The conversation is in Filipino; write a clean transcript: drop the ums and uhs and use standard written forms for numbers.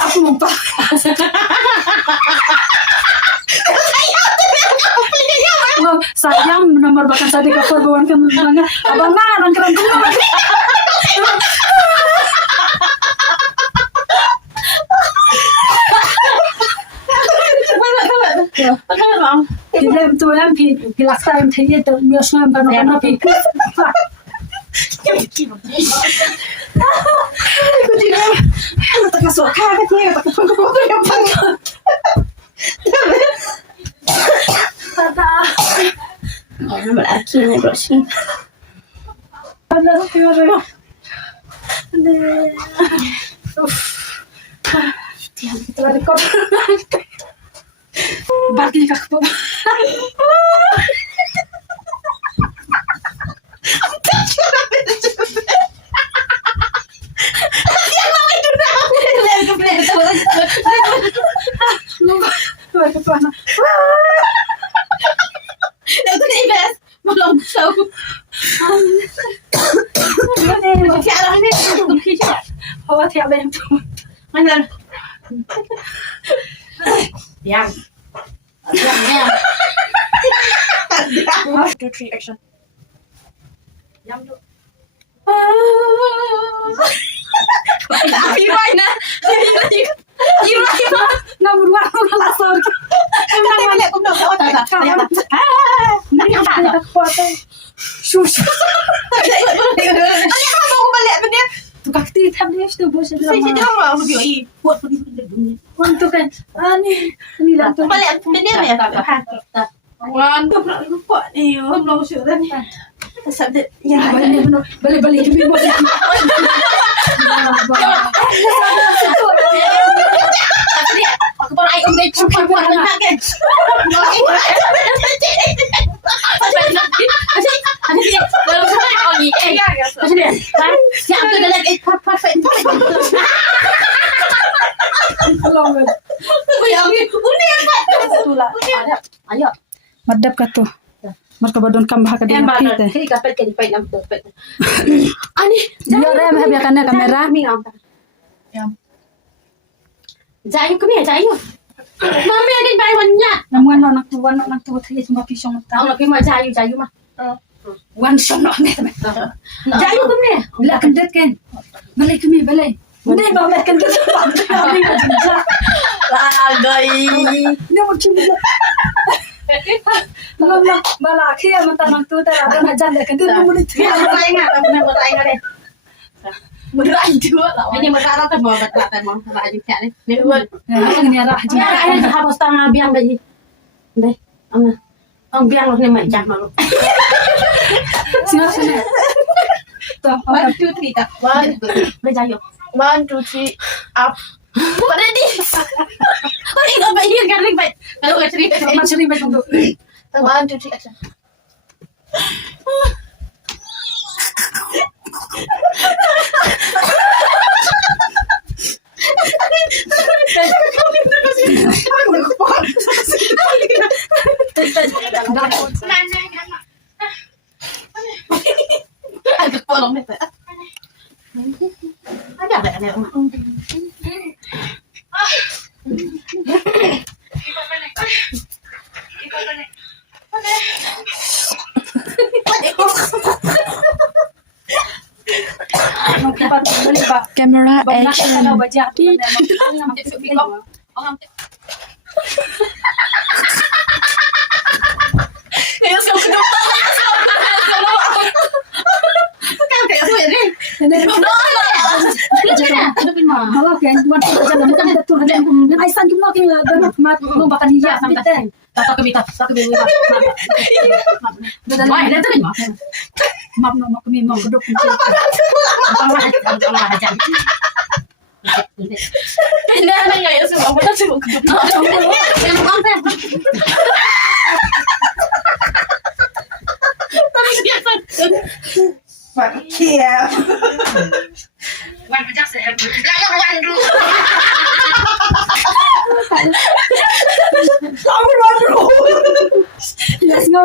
Aku lupa. Sayang nomor bahkan tadi kapal bawan ke mana abang mana keren keren. Film tu yang pilaksa yang tadi tu biasa yang kan orang pikir. Aku tidak. Tak kasut kah katanya tak kasut kau yang panggil. Tata. Orang berlaki ni brushing. Ada tiba-tiba. Tiap kita ada kau. Bagi kak tu. Belum tahu. Tiada ni Hawa tiap yang tu. mana? Yang. Yang. 1, 2, 3 action. Yang tu. Tapi mana? Nomor warna langsung. Emang lihat aku tahu tak? Nanti apa tak kuat. Sus. Ani mau balik benda. Tu kakti tham dia tu bos dia. Saya tidak mau video ini. Buat benda dunia. Untuk kan. Ni lah tu. Balik benda ni tak. Wan tu pernah lupa ni. Belum sudah ni. Sabda Ya, balik ke bos. Aku baru air umur cepat buat nak kan. Ada dia baru sampai lagi. Macam dia. Kan? Yang tu dah lagi perfect. Tolong. Yang ni unik kan. Itulah. Ayo. Madap ka tu. Marka badon kambah ka Yang dia. mana? Kiri kapal kiri pai nam tu. Ani. Biar dia biarkan kamera. Yang. Jayu kami jayu. Mami ada bayi banyak. Namuan anak tu tadi cuma pisang Tahu mata. nak pergi mak jayu mah. Wan son nak ni teman. Jayu kami. Bila kendet kan. Balik kami balik. Ni balik kendet. Lagai. Ni macam ni. Mama bala kia mata nak tu tak ada nak jalan kendet boleh tu. Berai ngah, berai ngah deh. Berai dua lah. Ini mereka tak mau berkata mau berai juga ni. Ni buat. Ni arah je. Ya, ayah harus tangga biang bagi. Deh, ang biang ni mai jam malu. Sini sini. Tu. 1, 2, 3 tak. 1, 2, 3. Bejayo. 1, 2, 3 up. Pada di. Hari nak bayi kan ring baik. Kalau kau cerita Macam ni macam tu. 1, 2, 3 action. Agak polong deh. Ada rumah. Camera action. Kalau kan buat jalan bukan datur dan aisan tu nak kena dan mat mau bakal dia sampai Tak kebita. Wah, dah tu mah. map no mak kami mau gedok Allah ajar. Ini ada enggak ya semua? Kita cuma kedua. Yang sampai. Tapi dia kan. Fuck yeah. Wan macam saya. Lah wan dulu. Yes nga,